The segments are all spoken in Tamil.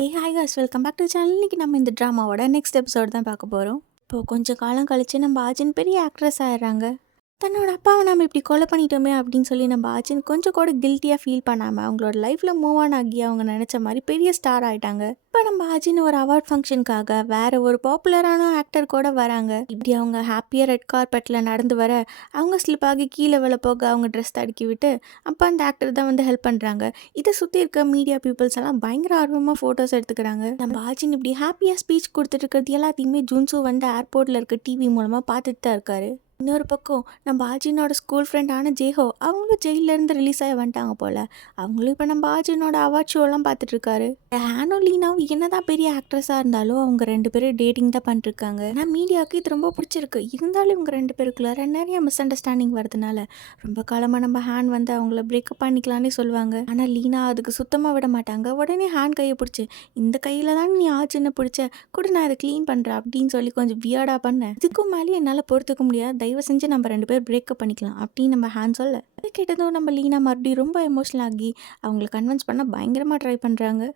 Hi guys, welcome back to channel. இன்னைக்கு நம்ம இந்த ட்ராமாவோட நெக்ஸ்ட் எபிசோட் தான் பார்க்க போகிறோம். இப்போது கொஞ்சம் காலம் கழிச்சு நம்ம ஆஜின் பெரிய ஆக்ட்ரஸ் ஆயிடுறாங்க. தன்னோட அப்பாவை நம்ம இப்படி கொலை பண்ணிட்டோமே அப்படின்னு சொல்லி நம்ம ஆச்சின் கொஞ்சம் கூட கில்ட்டியாக ஃபீல் பண்ணாமல் அவங்களோட லைஃப்பில் மூவ் ஆன் ஆகி அவங்க நினச்ச மாதிரி பெரிய ஸ்டார் ஆகிட்டாங்க. இப்போ நம்ம ஆச்சின் ஒரு அவார்ட் ஃபங்க்ஷனுக்காக வேற ஒரு பாப்புலரான ஆக்டர் கூட வராங்க. இப்படி அவங்க ஹாப்பியாக ரெட் கார்பெட்டில் நடந்து வர அவங்க ஸ்லிப் ஆகி கீழே விழ போக அவங்க ட்ரெஸ் தடுக்கி விட்டு அப்போ அந்த ஆக்டர் தான் வந்து ஹெல்ப் பண்ணுறாங்க. இதை சுற்றி இருக்க மீடியா பீப்புள்ஸ் எல்லாம் பயங்கர ஆர்வமாக ஃபோட்டோஸ் எடுத்துக்கிறாங்க. நம்ம ஆச்சின் இப்படி ஹாப்பியாக ஸ்பீச் கொடுத்துட்டு இருக்கிறது எல்லாத்தையுமே ஜுன்சு வந்து ஏர்போர்ட்டில் இருக்க டிவி மூலமாக பார்த்துட்டு தான் இருக்காரு. இன்னொரு பக்கம் நம்ம ஆஜினோட ஸ்கூல் ஃப்ரெண்டான ஜேஹோ அவங்களும் ஜெயிலேருந்து ரிலீஸ் ஆகி வந்துட்டாங்க போல். அவங்களும் இப்போ நம்ம ஆஜினோட அவார்ட் ஷோலாம் பார்த்துட்ருக்காரு. ஹேனோ லீனாவும் என்னதான் பெரிய ஆக்ட்ரஸாக இருந்தாலும் அவங்க ரெண்டு பேரும் டேட்டிங் தான் பண்ணிருக்காங்க. ஆனால் மீடியாவுக்கு இது ரொம்ப பிடிச்சிருக்கு. இருந்தாலும் இவங்க ரெண்டு பேருக்குள்ள நிறைய மிஸ் அண்டர்ஸ்டாண்டிங் வரதுனால ரொம்ப காலமாக நம்ம ஹேன் வந்து அவங்கள பிரேக்கப் பண்ணிக்கலான்னு சொல்லுவாங்க. ஆனால் லீனா அதுக்கு சுத்தமாக விட மாட்டாங்க. உடனே ஹேன் கையை பிடிச்சி, இந்த கையில் தான் நீ ஆஜினை பிடிச்ச கூட, நான் அதை க்ளீன் பண்ணுறேன் அப்படின்னு சொல்லி கொஞ்சம் வியர்டாக பண்ணேன். இதுக்கும் மேலே என்னால் பொறுத்துக்க முடியாது, தயவு செஞ்சு நம்ம ரெண்டு பேர் பிரேக்கப் பண்ணிக்கலாம் அப்படின்னு நம்ம ஹேண்ட் சொல்ல, அது கேட்டதும் நம்ம லீனா மறுபடியும் ரொம்ப எமோஷனல் ஆகி அவங்கள கன்வின்ஸ் பண்ண பயங்கரமாக ட்ரை பண்ணுறாங்க.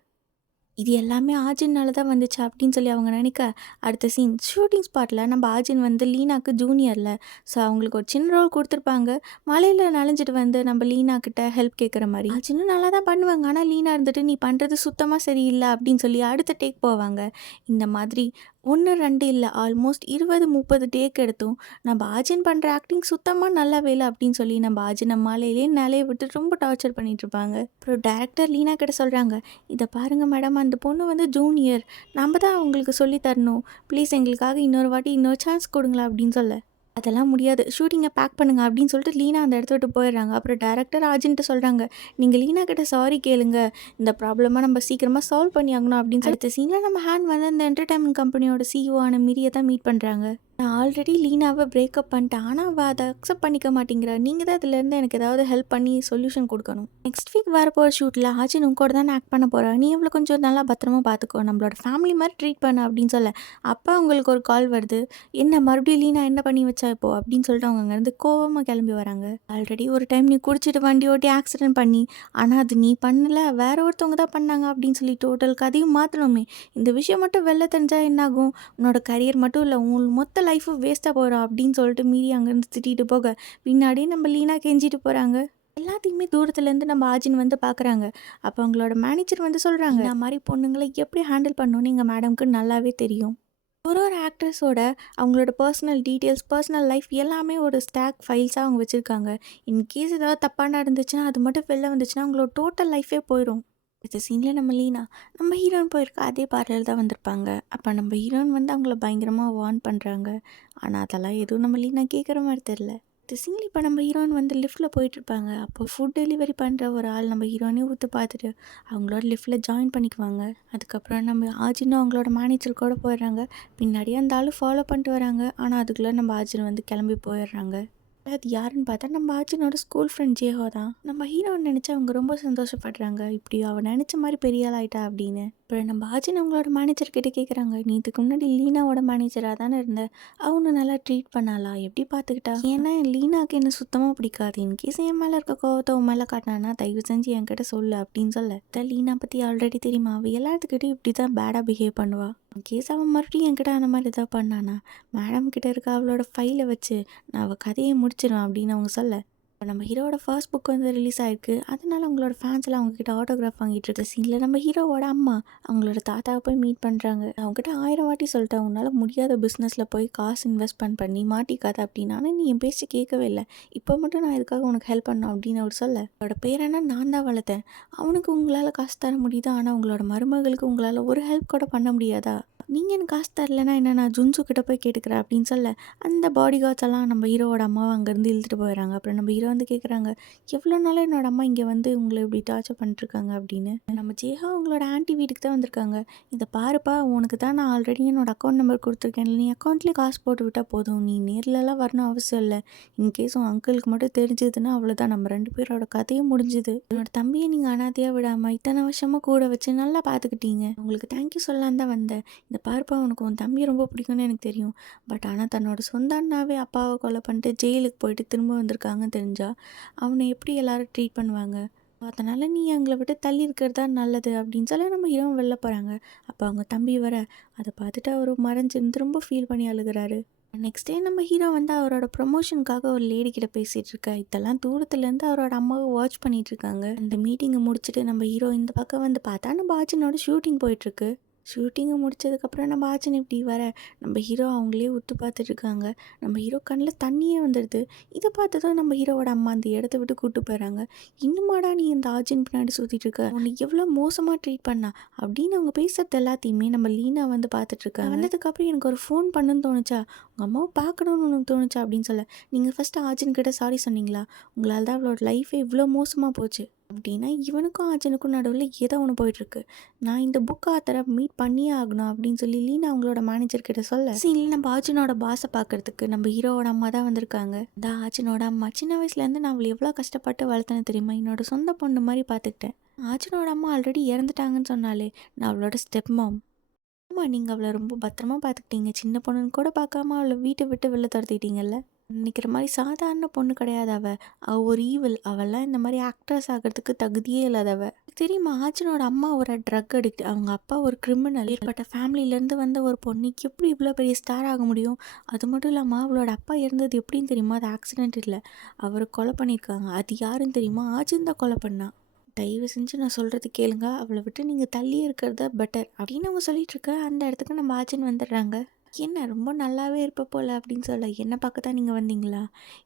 இது எல்லாமே ஆஜின்னால தான் வந்துச்சு அப்படின்னு சொல்லி அவங்க நினைக்க, அடுத்த சீன் ஷூட்டிங் ஸ்பாட்டில் நம்ம ஆஜின் வந்து லீனாக்கு ஜூனியரில். ஸோ அவங்களுக்கு ஒரு சின்ன ரோல் கொடுத்துருப்பாங்க. மலையில் நனைஞ்சிட்டு வந்து நம்ம லீனா கிட்ட ஹெல்ப் கேட்குற மாதிரி. ஆஜினும் நல்லா தான் பண்ணுவாங்க. ஆனால் லீனா இருந்துட்டு நீ பண்ணுறது சுத்தமாக சரியில்லை அப்படின்னு சொல்லி அடுத்த டேக் போவாங்க. இந்த மாதிரி 1 2 இல்லை, ஆல்மோஸ்ட் 20-30 டேக் எடுத்தோம். நம்ம ஆஜின் பண்ணுற ஆக்டிங் சுத்தமாக நல்லாவே இல்லை அப்படின்னு சொல்லி நம்ம ஆஜினை மலையிலே நிலைய விட்டு ரொம்ப டார்ச்சர் பண்ணிட்டு இருப்பாங்க. அப்புறம் டேரக்டர் லீனா கிட்ட சொல்கிறாங்க, இதை பாருங்கள் மேடம், அந்த பொண்ணு வந்து ஜூனியர், நம்ம தான் அவங்களுக்கு சொல்லி தரணும், ப்ளீஸ் எங்களுக்காக இன்னொரு வாட்டி இன்னொரு சான்ஸ் கொடுங்களா அப்படின்னு சொல்ல, அதெல்லாம் முடியாது, ஷூட்டிங்கை பேக் பண்ணுங்க அப்படின்னு சொல்லிட்டு லீனா அந்த இடத்த விட்டு போயிடுறாங்க. அப்புறம் டேரக்டர் ஆஜின்ட்டு சொல்கிறாங்க, நீங்கள் லீனா கிட்ட சாரி கேளுங்க, இந்த ப்ராப்ளமாக நம்ம சீக்கிரமாக சால்வ் பண்ணி ஆகணும் அப்படின்னு சொல்லி. அடுத்த சீனில் நம்ம ஹேண்ட் வந்து அந்த என்டர்டைன்மெண்ட் கம்பெனியோட சிஇஓ ஆன மிரியை தான் மீட் பண்ணுறாங்க. நான் ஆல்ரெடி லீனாவை பிரேக்கப் பண்ணிட்டேன், ஆனால் அவள் அதை அக்செப்ட் பண்ணிக்க மாட்டேங்கிறா. நீங்கள் தான் இதுலேருந்து எனக்கு ஏதாவது ஹெல்ப் பண்ணி சொல்யூஷன் கொடுக்கணும். நெக்ஸ்ட் வீக் வரப்போகிற ஷூட்டில் ஆஜின் உங்க கூட தான் ஆக்ட் பண்ண போகிறேன், நீ எவ்வளோ கொஞ்சம் நல்லா பத்திரமா பார்த்துக்கோ, நம்மளோட ஃபேமிலி மாதிரி ட்ரீட் பண்ண அப்படின்னு சொல்ல, அப்போ அவங்களுக்கு ஒரு கால் வருது. என்ன மறுபடியும் லீனா என்ன பண்ணி வச்சா இப்போ அப்படின்னு சொல்லிட்டு அவங்க அங்கேருந்து கோவமாக கிளம்பி வராங்க. ஆல்ரெடி ஒரு டைம் நீ குடிச்சிட்டு வண்டி ஓட்டி ஆக்சிடென்ட் பண்ணி, ஆனால் அது நீ பண்ணல, வேற ஒருத்தவங்க தான் பண்ணாங்க அப்படின்னு சொல்லி டோட்டல் கதையும் மாற்றணுமே. இந்த விஷயம் மட்டும் வெளில தெரிஞ்சால் என்னாகும், உன்னோட கரியர் மட்டும் இல்லை, உன் மொத்த லைஃபும் வேஸ்ட்டாக போகிறோம் அப்படின்னு சொல்லிட்டு மீறி அங்கேருந்து திட்டிட்டு போக, பின்னாடியே நம்ம லீனா கெஞ்சிட்டு போகிறாங்க. எல்லாத்தையுமே தூரத்துலேருந்து நம்ம ஆஜின் வந்து பார்க்குறாங்க. அப்போ அவங்களோட மேனேஜர் வந்து சொல்கிறாங்க, இந்த மாதிரி பொண்ணுங்களை எப்படி ஹேண்டில் பண்ணணும்னு எங்கள் மேடம்க்கு நல்லாவே தெரியும். ஒரு ஒரு ஆக்ட்ரஸோட அவங்களோட பர்சனல் டீட்டெயில்ஸ், பர்சனல் லைஃப் எல்லாமே ஒரு ஸ்டாக் ஃபைல்ஸாக அவங்க வச்சுருக்காங்க. இன்கேஸ் ஏதாவது தப்பாக நடந்துச்சுன்னா அது மட்டும் வெளில வந்துச்சுன்னா அவங்களோட டோட்டல் லைஃபே போயிடும். இந்த சீனில் நம்ம லீனா நம்ம ஹீரோயின் போயிருக்க அதே பார்லர் தான் வந்திருப்பாங்க. அப்போ நம்ம ஹீரோயின் வந்து அவங்கள பயங்கரமாக வார்ன் பண்ணுறாங்க. ஆனால் அதெல்லாம் எதுவும் நம்ம லீனா கேட்குற மாதிரி தெரில. இந்த சீனில் இப்போ நம்ம ஹீரோயின் வந்து லிஃப்ட்டில் போயிட்டுருப்பாங்க. அப்போ ஃபுட் டெலிவரி பண்ணுற ஒரு ஆள் நம்ம ஹீரோயினே ஊற்று பார்த்துட்டு அவங்களோட லிஃப்ட்டில் ஜாயின் பண்ணிக்குவாங்க. அதுக்கப்புறம் நம்ம ஆஜினும் அவங்களோட மேனேஜர் கூட போயிடுறாங்க. பின்னாடியே அந்த ஆள் ஃபாலோ பண்ணிட்டு வராங்க. ஆனால் அதுக்குள்ளே நம்ம ஆஜின் வந்து கிளம்பி போயிடுறாங்க. அது யாருன்னு பார்த்தா நம்ம ஆச்சினோட ஸ்கூல் ஃப்ரெண்ட் ஜேஹோ தான். நம்ம ஹீரோன்னு நினச்சி அவங்க ரொம்ப சந்தோஷப்படுறாங்க, இப்படி அவள் நினச்ச மாதிரி பெரிய ஆள் ஆயிட்டா அப்படின்னு. அப்புறம் நம்ம ஆச்சின் அவங்களோட மேனேஜர் கிட்டே கேட்குறாங்க, நீ இதுக்கு முன்னாடி லீனாவோட மேனேஜராக தானே இருந்த, அவனை நல்லா ட்ரீட் பண்ணாலா, எப்படி பார்த்துக்கிட்டா? ஏன்னா லீனாவுக்கு என்ன சுத்தமாக பிடிக்காது, இன்கேஸ் என் மேலே இருக்க கோவத்தை உன் மேலே காட்டினானா தயவு செஞ்சு என்கிட்ட சொல்லு அப்படின்னு சொல்ல, லீனா பற்றி ஆல்ரெடி தெரியுமா, அவள் எல்லாத்துக்கிட்டையும் இப்படி தான் பேடாக பிஹேவ் பண்ணுவாள். இன்கேஸ் அவன் மறுபடியும் என்கிட்ட அந்த மாதிரி எதாவது பண்ணானா மேடம் கிட்ட இருக்க அவளோட ஃபைலை வச்சு நான் அவள் கதையை முடிச்சிடுவேன் அப்படின்னு அவங்க சொல்ல, இப்போ நம்ம ஹீரோவோட ஃபர்ஸ்ட் புக் வந்து ரிலீஸ் ஆகிருக்கு. அதனால அவங்களோட ஃபேன்ஸ் எல்லாம் அவங்ககிட்ட ஆட்டோகிராஃப் வாங்கிட்டு இருக்க சீனில் நம்ம ஹீரோவோட அம்மா அவங்களோட தாத்தாவை போய் மீட் பண்ணுறாங்க. அவங்ககிட்ட 1000 வாட்டி சொல்லிட்டேன், உன்னால் முடியாத பிஸ்னஸில் போய் காசு இன்வெஸ்ட்மெண்ட் பண்ணி மாட்டிக்காத அப்படின்னு. ஆனால் நீ என் பேச்சு கேட்கவே இல்லை, இப்போ மட்டும் நான் இதுக்காக உனக்கு ஹெல்ப் பண்ணணும் அப்படின்னு அவர் சொல்ல, அவரோட பேரனா நான் தான் வளர்த்தேன், அவனுக்கு உங்களால் காசு தர முடியுதா, ஆனால் உங்களோட மருமகளுக்கு உங்களால் ஒரு ஹெல்ப் கூட பண்ண முடியாதா, நீங்கள் எனக்கு காசு தரலைன்னா என்ன, நான் ஜுன்சு கிட்ட போய் கேட்டுக்கிறேன் அப்படின்னு சொல்ல, அந்த பாடி கார்ட்ஸ் எல்லாம் நம்ம ஹீரோவோட அம்மாவை அங்கேருந்து இழுத்துட்டு போயிடறாங்க. அப்புறம் நம்ம ஹீரோ வந்து கேட்குறாங்க, எவ்வளோ நாளாக என்னோட அம்மா இங்கே வந்து உங்களை இப்படி டார்ச்சர் பண்ணிட்டுருக்காங்க அப்படின்னு. நம்ம ஜேஹா அவங்களோட ஆன்ட்டி வீட்டுக்கு தான் வந்திருக்காங்க. இதை பாருப்பா, உனக்கு தான் நான் ஆல்ரெடி என்னோட அக்கௌண்ட் நம்பர் கொடுத்துருக்கேன், நீ அக்கௌண்ட்லேயே காசு போட்டு விட்டால் போதும், நீ நேர்லலாம் வரணும் அவசியம் இல்லை. இன்கேஸ் உன் அங்கிளுக்கு மட்டும் தெரிஞ்சதுன்னா அவ்வளோதான், நம்ம 2 பேரோட கதையும் முடிஞ்சுது. என்னோட தம்பியை நீங்கள் அனாதையாக விடாமல் இத்தனை வருஷமாக கூட வச்சு நல்லா பார்த்துக்கிட்டீங்க, உங்களுக்கு தேங்க்யூ சொல்லலான்னு தான் வந்தேன். இந்த பாருப்பா, உனக்கு உன் தம்பி ரொம்ப பிடிக்கும்னு எனக்கு தெரியும், பட் ஆனால் தன்னோட சொந்த அண்ணாவே அப்பாவை கொலை பண்ணிட்டு ஜெயிலுக்கு போயிட்டு திரும்ப வந்திருக்காங்கன்னு தெரிஞ்சா அவனை எப்படி எல்லாரும் ட்ரீட் பண்ணுவாங்க? அதனால நீ எங்களை விட்டு தள்ளி இருக்கிறது தான் நல்லது அப்படின்னு சொல்லி நம்ம ஹீரோ வெளில போகிறாங்க. அப்போ அவங்க தம்பி வர அதை பார்த்துட்டு அவர் மறைஞ்சிருந்து ரொம்ப ஃபீல் பண்ணி அழுகுறாரு. நெக்ஸ்ட் டே நம்ம ஹீரோ வந்து அவரோட ப்ரொமோஷனுக்காக ஒரு லேடி கிட்ட பேசிகிட்டு இருக்க. இதெல்லாம் தூரத்துலேருந்து அவரோட அம்மாவை வாட்ச் பண்ணிட்டு இருக்காங்க. அந்த மீட்டிங்கை முடிச்சுட்டு நம்ம ஹீரோ இந்த பக்கம் வந்து பார்த்தா நம்ம அர்ஜுனோட ஷூட்டிங் போயிட்டுருக்கு. ஷூட்டிங்கை முடிச்சதுக்கப்புறம் நம்ம அர்ஜுன் இப்படி வர நம்ம ஹீரோ அவங்களே உத்து பார்த்துட்டு இருக்காங்க. நம்ம ஹீரோ கண்ணில் தண்ணியே வந்துடுது. இதை பார்த்ததும் நம்ம ஹீரோவோட அம்மா அந்த இடத்த விட்டு கூப்பிட்டு போயிடுறாங்க. இன்னுமாடா நீ இந்த அர்ஜுன் பின்னாடி சுற்றிட்டு இருக்க, உன்னை எவ்வளோ மோசமாக ட்ரீட் பண்ணா அப்படின்னு அவங்க பேசுறது எல்லாத்தையுமே நம்ம லீனா வந்து பார்த்துட்டு இருக்காங்க. வந்ததுக்கப்புறம் எனக்கு ஒரு ஃபோன் பண்ணுன்னு தோணுச்சா, உங்கள் அம்மாவை பார்க்கணுன்னு உனக்கு தோணுச்சா அப்படின்னு சொல்ல, நீங்கள் ஃபஸ்ட்டு அர்ஜுன் கிட்ட சாரி சொன்னீங்களா, உங்களால் தான் அவளோட லைஃபே இவ்வளோ மோசமாக போச்சு அப்படின்னா இவனுக்கும் அர்ஜுனுக்கும் நடுவில் ஏதோ ஒன்று போயிட்டுருக்கு. நான் இந்த புக் ஆத்தரை மீட் பண்ணியே ஆகணும் அப்படின்னு சொல்லி லீனா அவங்களோட மேனேஜர் கிட்ட சொல்ல, சீனில் நம்ம அர்ஜுனோட பாஸை பார்க்கறதுக்கு நம்ம ஹீரோவோட அம்மா தான் வந்திருக்காங்க. தான் அர்ஜுனோட அம்மா சின்ன வயசுலேருந்து நான் அவளை எவ்வளோ கஷ்டப்பட்டு வளர்த்தேன்னு தெரியுமா, என்னோட சொந்த பொண்ணு மாதிரி பார்த்துக்கிட்டேன். அர்ஜுனோட அம்மா ஆல்ரெடி இறந்துட்டாங்கன்னு சொன்னாலே நான் அவளோட ஸ்டெப் மாம். ஆமாம், நீங்கள் அவளை ரொம்ப பத்திரமா பார்த்துக்கிட்டீங்க. சின்ன பொண்ணுன்னு கூட பார்க்காம அவளை வீட்டை விட்டு வெளில துரத்திட்டீங்கல்ல. நினைக்கிற மாதிரி சாதாரண பொண்ணு கிடையாது அவள் ஒரு ஈவில். அவெல்லாம் இந்த மாதிரி ஆக்ட்ரஸ் ஆகிறதுக்கு தகுதியே இல்லாதவ. தெரியுமா, அர்ஜுனோட அம்மா ஒரு ட்ரக் அடிக்ட், அவங்க அப்பா ஒரு கிரிமினல். ஏற்பட்ட ஃபேமிலியிலேருந்து வந்த ஒரு பொண்ணுக்கு எப்படி இவ்வளோ பெரிய ஸ்டார் ஆக முடியும்? அது மட்டும் இல்லாமல் அவளோட அப்பா இருந்தது எப்படின்னு தெரியுமா, அது ஆக்சிடென்ட் இல்லை, அவரை கொலை பண்ணியிருக்காங்க. அது யாருன்னு தெரியுமா, அர்ஜுன் தான் கொலை பண்ணா. தயவு செஞ்சு நான் சொல்கிறது கேளுங்க, அவளை விட்டு நீங்கள் தள்ளியே இருக்கிறதா பெட்டர் அப்படின்னு அவங்க சொல்லிட்டு இருக்க. அந்த இடத்துக்கு நம்ம அர்ஜுன் வந்துடுறாங்க. என்ன ரொம்ப நல்லாவே இருப்ப போல் அப்படின்னு சொல்ல, என்ன பார்க்க தான் நீங்கள் வந்தீங்களா,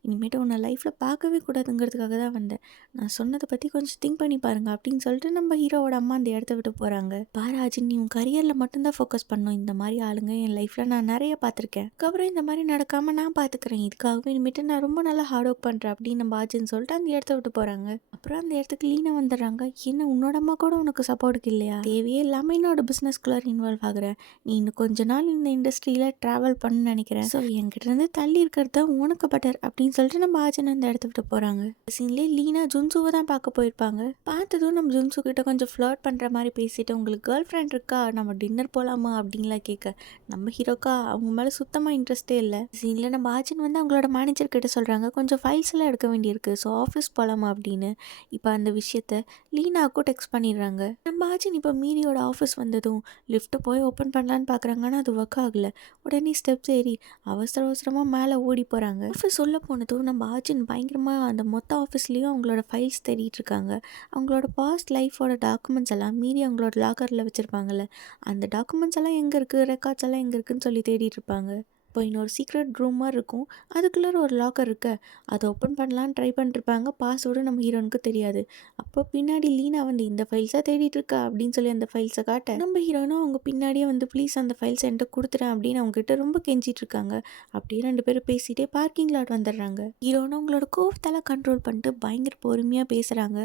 இனிமேட்டு உன்னை லைஃப்பில் பார்க்கவே கூடாதுங்கிறதுக்காக தான் வந்தேன், நான் சொன்னதை பற்றி கொஞ்சம் திங்க் பண்ணி பாருங்கள் அப்படின்னு சொல்லிட்டு நம்ம ஹீரோவோட அம்மா அந்த இடத்த விட்டு போகிறாங்க. பாராஜின், நீ உன் கரியரில் மட்டும்தான் ஃபோக்கஸ் பண்ணணும். இந்த மாதிரி ஆளுங்க என் லைஃப்பில் நான் நிறைய பார்த்துருக்கேன். அதுக்கப்புறம் இந்த மாதிரி நடக்காமல் நான் பார்த்துக்கிறேன். இதுக்காகவே இனிமேட்டு நான் ரொம்ப நல்லா ஹார்ட் ஒர்க் பண்ணுறேன் அப்படின்னு நம்ம ஆஜின்னு சொல்லிட்டு அந்த இடத்த விட்டு போகிறாங்க. அப்புறம் அந்த இடத்துக்கு லீனா வந்துடுறாங்க. என்ன உன்னோட அம்மா கூட உனக்கு சப்போர்ட்டுக்கு இல்லையா, தேவையே இல்லாமல் என்னோட பிஸ்னஸ்குள்ளே இன்வால்வ் ஆகுற, நீ இன்னும் கொஞ்ச நாள் இந்த இண்டஸ்ட்ரியில் ட்ராவல் பண்ண நினைக்கிறேன், ஸோ என்கிட்ட இருந்து தள்ளி இருக்கிறது தான் உனக்கு பெட்டர் அப்படின்னு சொல்லிட்டு நம்ம ஆஜன் அந்த இடத்த விட்டு போகிறாங்க. சீன்லேயே லீனா ஜுன்சுவை தான் பார்க்க போயிருப்பாங்க. பார்த்ததும் நம்ம ஜுன்சு கிட்ட கொஞ்சம் ஃப்ளர்ட் பண்ணுற மாதிரி பேசிட்டு, உங்களுக்கு கேர்ள் ஃப்ரெண்ட் இருக்கா, நம்ம டின்னர் போகலாமா அப்படின்லாம் கேட்க, நம்ம ஹீரோக்கா அவங்க மேலே சுத்தமாக இன்ட்ரெஸ்டே இல்லை. சீனில் நம்ம ஆஜன் வந்து அவங்களோட மேனேஜர் கிட்ட சொல்கிறாங்க, கொஞ்சம் ஃபைல்ஸ் எல்லாம் எடுக்க வேண்டியிருக்கு, ஸோ ஆஃபீஸ் போகலாமா அப்படின்னு. இப்போ அந்த விஷயத்த லீனாவுக்கும் டெக்ஸ்ட் பண்ணிடுறாங்க. நம்ம ஆஜன் இப்போ மீரியோட ஆஃபீஸ் வந்ததும் லிஃப்ட்டை போய் ஓப்பன் பண்ணலான்னு பார்க்குறாங்க, ஆனால் அது ஒர்க் ஆகலை. உடனே ஸ்டெப்ஸ் ஏறி அவசர அவசரமாக மேலே ஓடி போகிறாங்க. ஆஃபீஸ் உள்ளே போனதும் நம்ம ஆர்ஜின் பயங்கரமாக அந்த மொத்த ஆஃபீஸ்லேயும் அவங்களோட ஃபைல்ஸ் தேடிட்டு இருக்காங்க. அவங்களோட பாஸ்ட் லைஃபோட டாக்குமெண்ட்ஸ் எல்லாம் மீறி அவங்களோட லாக்கரில் வச்சுருப்பாங்கல்ல, அந்த டாக்குமெண்ட்ஸ் எல்லாம் எங்கே இருக்குது, ரெக்கார்ட்ஸ் எல்லாம் எங்கே இருக்குதுன்னு சொல்லி தேடிட்டு இருப்பாங்க. இப்போ இன்னொரு சீக்ரெட் ரூம் மாதிரி இருக்கும், அதுக்குள்ளே ஒரு லாக்கர் இருக்க, அதை ஓப்பன் பண்ணலான்னு ட்ரை பண்ணிருப்பாங்க. பாஸ்வேர்டு நம்ம ஹீரோனுக்கு தெரியாது. அப்போ பின்னாடி லீனா வந்து இந்த ஃபைல்ஸாக தேடிட்டு இருக்கா அப்படின்னு சொல்லி அந்த ஃபைல்ஸை காட்ட, நம்ம ஹீரோனும் அவங்க பின்னாடியே வந்து ப்ளீஸ் அந்த ஃபைல்ஸ் என்கிட்ட கொடுத்துறேன் அப்படின்னு அவங்ககிட்ட ரொம்ப கெஞ்சிட்டு இருக்காங்க. அப்படியே ரெண்டு பேரும் பேசிகிட்டே பார்க்கிங் லாட் வந்துடுறாங்க. ஹீரோனும் அவங்களோட கோவத்தெல்லாம் கண்ட்ரோல் பண்ணிட்டு பயங்கர பொறுமையாக பேசுகிறாங்க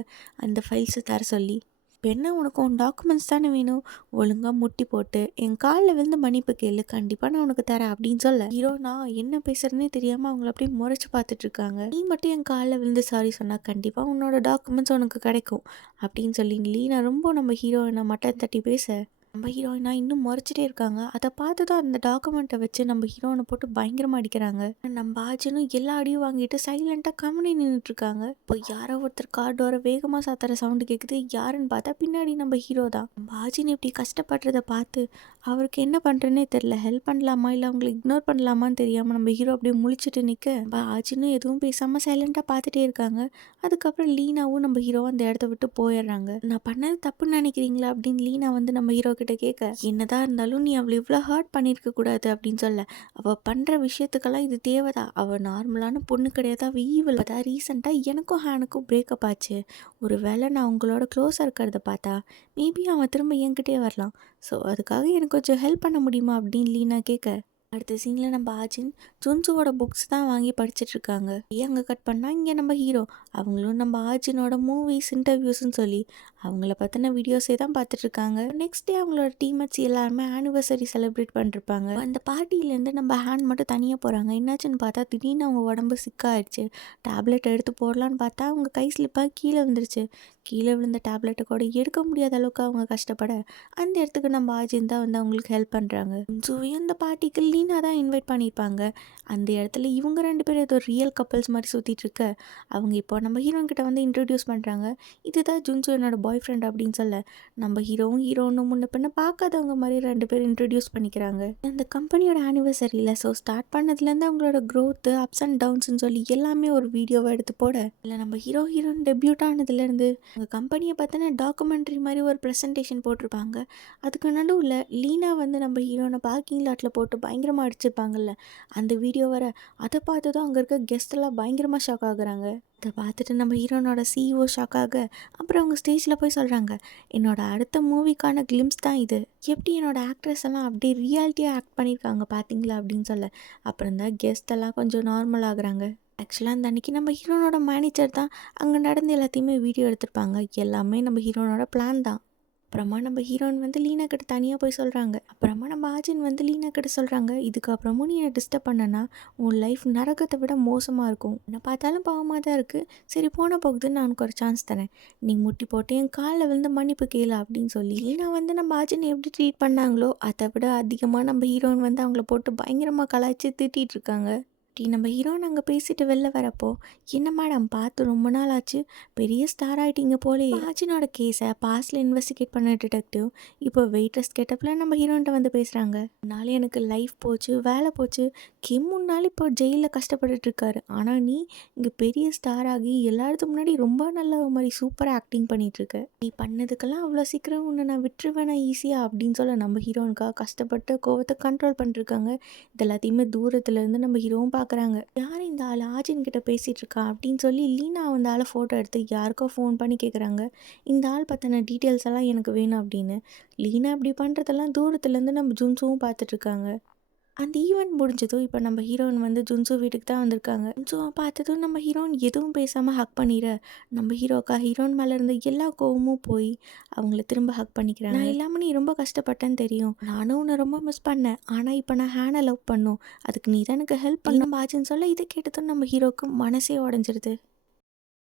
அந்த ஃபைல்ஸை தர சொல்லி. இப்போ என்ன, உனக்கு உன் டாக்குமெண்ட்ஸ் தானே வேணும், ஒழுங்காக முட்டி போட்டு என் காலில் விழுந்து மன்னிப்பு கேளு, கண்டிப்பாக நான் உனக்கு தரேன் அப்படின்னு சொல்ல, ஹீரோ நான் என்ன பேசுறதுனே தெரியாமல் அவங்கள அப்படியே முறைச்சி பார்த்துட்டு இருக்காங்க. நீ மட்டும் என் காலில் விழுந்து சாரி சொன்னால் கண்டிப்பாக உன்னோட டாக்குமெண்ட்ஸ் உனக்கு கிடைக்கும் அப்படின்னு சொல்லி லீனா ரொம்ப நம்ம ஹீரோயினை மட்டன் தட்டி பேச, நம்ம ஹீரோயினா இன்னும் முறைச்சிட்டே இருக்காங்க. அதை பார்த்து தான் அந்த டாக்குமெண்ட்டை வச்சு நம்ம ஹீரோனை போட்டு பயங்கரமாக அடிக்கிறாங்க. நம்ம ஆஜனும் எல்லா அடியும் வாங்கிட்டு சைலண்ட்டாக கம்முனி நின்றுட்டுருக்காங்க. இப்போ யாரோ ஒருத்தர் கார் டோரை வேகமாக சாத்துற சவுண்டு கேட்குது. யாருன்னு பார்த்தா பின்னாடி நம்ம ஹீரோ தான். நம்ம ஆஜின் இப்படி கஷ்டப்படுறத பார்த்து அவருக்கு என்ன பண்ணுறேன்னே தெரில. ஹெல்ப் பண்ணலாமா இல்லை அவங்களை இக்னோர் பண்ணலாமான்னு தெரியாமல் நம்ம ஹீரோ அப்படியே முழிச்சிட்டு நிற்க, நம்ம ஆஜினும் எதுவும் பேசாமல் சைலண்ட்டாக பார்த்துட்டே இருக்காங்க. அதுக்கப்புறம் லீனாவும் நம்ம ஹீரோவும் அந்த இடத்த விட்டு போயிடுறாங்க. நான் பண்ணது தப்புன்னு நினைக்கிறீங்களா அப்படின்னு லீனா வந்து நம்ம ஹீரோ கிட்ட கேட்க, என்னதான் இருந்தாலும் நீ அவளை இவ்வளோ ஹர்ட் பண்ணியிருக்க கூடாது அப்படின்னு சொல்ல, அவள் பண்ணுற விஷயத்துக்கெல்லாம் இது தேவைதான், அவள் நார்மலான பொண்ணு கிடையாது, அவள் ஈவல். அதான் ரீசெண்டாக எனக்கும் ஹேனுக்கும் பிரேக்கப் ஆச்சு, ஒரு வேளை நான் உங்களோட க்ளோஸாக இருக்கிறத பார்த்தா மேபி அவன் திரும்ப என்கிட்டே வரலாம், ஸோ அதுக்காக எனக்கு கொஞ்சம் ஹெல்ப் பண்ண முடியுமா அப்படின்னு லீனா கேட்க, அடுத்த சீனில் நம்ம ஆஜின் ஜுன்சுவோட புக்ஸ் தான் வாங்கி படிச்சுட்ருக்காங்க. அங்கே கட் பண்ணால் இங்கே நம்ம ஹீரோ அவங்களும் நம்ம ஆஜினோட மூவிஸ் இன்டர்வியூஸ்ன்னு சொல்லி அவங்கள பற்றின வீடியோஸே தான் பார்த்துட்ருக்காங்க. நெக்ஸ்ட் டே அவங்களோட டீம்மேட்ஸ் எல்லாருமே ஆனிவர்சரி செலிப்ரேட் பண்ணிருப்பாங்க. அந்த பார்ட்டியிலேருந்து நம்ம ஹேண்ட் மட்டும் தனியாக போகிறாங்க. என்னாச்சுன்னு பார்த்தா திடீர்னு அவங்க உடம்பு சிக்காயிடுச்சு. டேப்லெட் எடுத்து போடலான்னு பார்த்தா அவங்க கை ஸ்லிப்பாக கீழே வந்துருச்சு. கீழே விழுந்த டேப்லெட்டை கூட எடுக்க முடியாத அளவுக்கு அவங்க கஷ்டப்பட அந்த இடத்துக்கு நம்ம ஆஜின் தான் வந்து அவங்களுக்கு ஹெல்ப் பண்ணுறாங்க. ஜூவியும் இந்த பார்ட்டிக்கு லீனா தான் இன்வைட் பண்ணியிருப்பாங்க. அந்த இடத்துல இவங்க 2 பேரும் ஏதோ ரியல் கப்பல்ஸ் மாதிரி சுற்றிட்டு இருக்க அவங்க இப்போ நம்ம ஹீரோயின் கிட்ட வந்து இன்ட்ரடியூஸ் பண்ணுறாங்க. இதுதான் ஜுன்சு என்னோட பாய் ஃப்ரெண்ட் அப்படின்னு சொல்ல நம்ம ஹீரோனும் முன்ன பின்ன பார்க்காதவங்க மாதிரி 2 பேரும் இன்ட்ரடியூஸ் பண்ணிக்கிறாங்க. அந்த கம்பெனியோட ஆனிவர்சரியில் ஸோ ஸ்டார்ட் பண்ணதுலேருந்து அவங்களோட க்ரோத்து அப்ஸ் அண்ட் டவுன்ஸ்னு சொல்லி எல்லாமே ஒரு வீடியோவை எடுத்து போட இல்லை நம்ம ஹீரோயின் டெபியூட் ஆனதுலேருந்து அவங்க கம்பெனியை பற்றின டாக்குமெண்ட்ரி மாதிரி ஒரு ப்ரெசன்டேஷன் போட்டிருப்பாங்க. அதுக்கு நடுவில் லீனா வந்து நம்ம ஹீரோனை பார்க்கிங் லாட்டில் போட்டு பயங்கரமாக அடிச்சிருப்பாங்கல்ல அந்த வீடியோ வர அதை பார்த்ததும் அங்கே இருக்க கெஸ்ட் எல்லாம் பயங்கரமாக ஷாக் ஆகுறாங்க. அதை பார்த்துட்டு நம்ம ஹீரோனோட சிஇஓ ஷாக் ஆக அப்புறம் அவங்க ஸ்டேஜில் போய் சொல்கிறாங்க, என்னோட அடுத்த மூவிக்கான கிளிம்ஸ் தான் இது, எப்படி என்னோட ஆக்ட்ரஸ் எல்லாம் அப்படியே ரியாலிட்டியாக ஆக்ட் பண்ணியிருக்காங்க பார்த்தீங்களா அப்படின்னு சொல்ல அப்புறம் தான் கெஸ்ட் எல்லாம் கொஞ்சம் நார்மல் ஆகுறாங்க. ஆக்சுவலாக அந்த அன்றைக்கி நம்ம ஹீரோனோட மேனேஜர் தான் அங்கே நடந்து எல்லாத்தையுமே வீடியோ எடுத்திருப்பாங்க. எல்லாமே நம்ம ஹீரோனோட பிளான் தான். அப்புறமா நம்ம ஹீரோயின் வந்து லீனா கிட்ட தனியாக போய் சொல்கிறாங்க. அப்புறமா நம்ம ஆஜின் வந்து லீனா கிட்ட சொல்கிறாங்க, இதுக்கப்புறமும் நீ என்னை டிஸ்டர்ப் பண்ணனா உன் லைஃப் நரகத்தை விட மோசமாக இருக்கும். என்னை பார்த்தாலும் பாவமாக தான் இருக்குது, சரி போன போகுதுன்னு நான் உனக்கு ஒரு சான்ஸ் தரேன், நீ முட்டி போட்டு என் காலில் விழுந்து மன்னிப்பு கேளு அப்படின்னு சொல்லி லீனா வந்து நம்ம ஆஜின் எப்படி ட்ரீட் பண்ணாங்களோ அதை விட அதிகமாக நம்ம ஹீரோயின் வந்து அவங்கள போட்டு பயங்கரமாக கலாய்ச்சி திட்டிகிட்டு இருக்காங்க. நம்ம ஹீரோயின் அங்கே பேசிட்டு வெளில வரப்போ, என்ன மேடம் பார்த்து ரொம்ப நாள் ஆச்சு, பெரிய ஸ்டார் ஆகிட்டீங்க போலே. ஆஜினோட கேஸை பாஸ்டில் இன்வெஸ்டிகேட் பண்ண டிடெக்டிவ் இப்போ வெயிட்ரஸ் கெட்டப்பில் நம்ம ஹீரோயின்ட்ட வந்து பேசுகிறாங்க. அதனால எனக்கு லைஃப் போச்சு, வேலை போச்சு, கிம் முன்னாள் இப்போ ஜெயிலில் கஷ்டப்பட்டுட்டு இருக்காரு, ஆனால் நீ இங்கே பெரிய ஸ்டார் ஆகி எல்லாத்துக்கு முன்னாடி ரொம்ப நல்ல மாதிரி சூப்பராக ஆக்டிங் பண்ணிகிட்ருக்க, நீ பண்ணதுக்கெல்லாம் அவ்வளோ சீக்கிரம் உன்னை நான் விட்டுருவேனா ஈஸியாக அப்படின்னு சொல்ல நம்ம ஹீரோயினுக்காக கஷ்டப்பட்டு கோவத்தை கண்ட்ரோல் பண்ணிருக்காங்க. இது எல்லாத்தையுமே தூரத்துலேருந்து நம்ம ஹீரோவும் பார்க்குறாங்க. யார் இந்த ஆள் ஆஜின் கிட்ட பேசிகிட்டு இருக்கா அப்படின்னு சொல்லி லீனா அந்த ஆளை ஃபோட்டோ எடுத்து யாருக்கோ ஃபோன் பண்ணி கேட்குறாங்க, இந்த ஆள் பற்றின டீட்டெயில்ஸ் எல்லாம் எனக்கு வேணும் அப்படின்னு. லீனா இப்படி பண்ணுறதெல்லாம் தூரத்துலேருந்து நம்ம ஜுன்சுவும் பார்த்துட்ருக்காங்க. அந்த ஈவெண்ட் முடிஞ்சதும் இப்போ நம்ம ஹீரோயின் வந்து ஜுன்சு வீட்டுக்கு தான் வந்திருக்காங்க. ஜுன்சுவை பார்த்ததும் நம்ம ஹீரோயின் எதுவும் பேசாமல் ஹக் பண்ணிட நம்ம ஹீரோயின் மேலே இருந்த எல்லா கோவமும் போய் அவங்கள திரும்ப ஹக் பண்ணிக்கிறாங்க. நான் இல்லாமல் நீ ரொம்ப கஷ்டப்பட்டேன்னு தெரியும், நானும் உன்னை ரொம்ப மிஸ் பண்ணேன், ஆனால் இப்போ நான் ஹேனை லவ் பண்ணும், அதுக்கு நீ தான் எனக்கு ஹெல்ப் பண்ண பாஜின்னு சொல்ல இதை கேட்டதும் நம்ம ஹீரோக்கு மனசே உடஞ்சிருது.